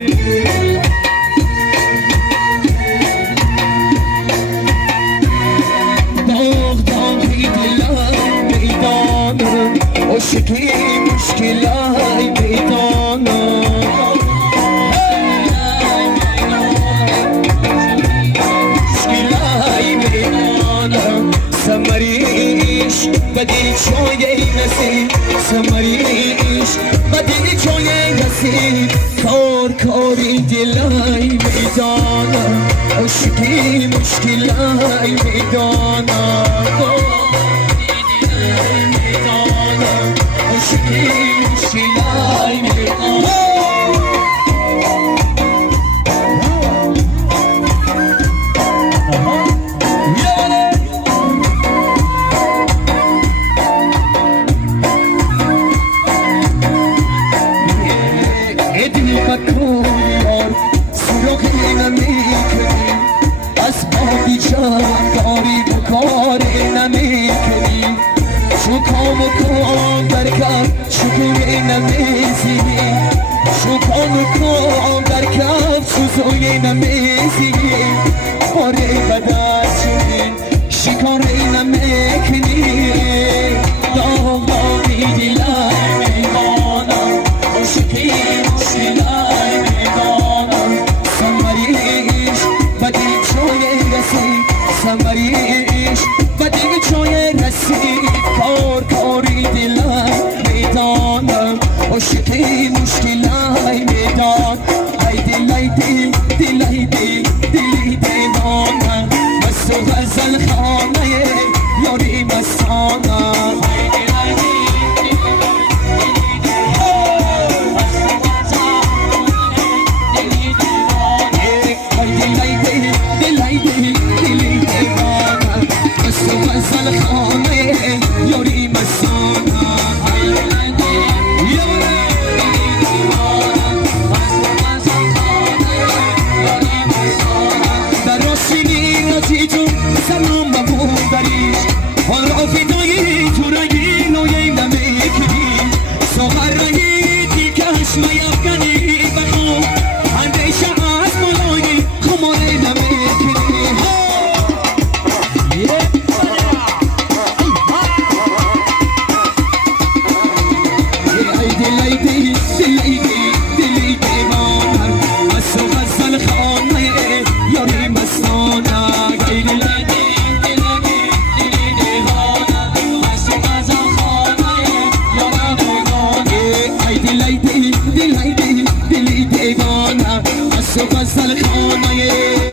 عشقی مشکلای میدانم مشکلای میدانم سمریش بدی چای نسید سمریش بدی چای نسید کاری دلای میدانم عشقی مشکلای میدانم داری بکاری نمیکنی شو کام و کام در کف شکوی نمیزی شو کام و کام در کف سوزوی نمیزی باری بدست شدی شکاری نمیکنی داغی دلای میمانم عشقی مشکلای میمانم سمریش بدی چوی رسید سمریش بدی چوی رسید کاری دلای میدانم عشقی مشکلای میدان ای دلای دلای دلی دیوانم بس و غزل خانه یاری مستانم سلام ببون دریش آن را فدایی تو رگی نوی نمیکنی سوهر رگی دیکش میافکنی بخون اندیشه از ملایی خماره نمیکنی ای دلی دیوانم از تو غزل خانه یاری مستانم ای دلی دیوانم از تو غزل خانه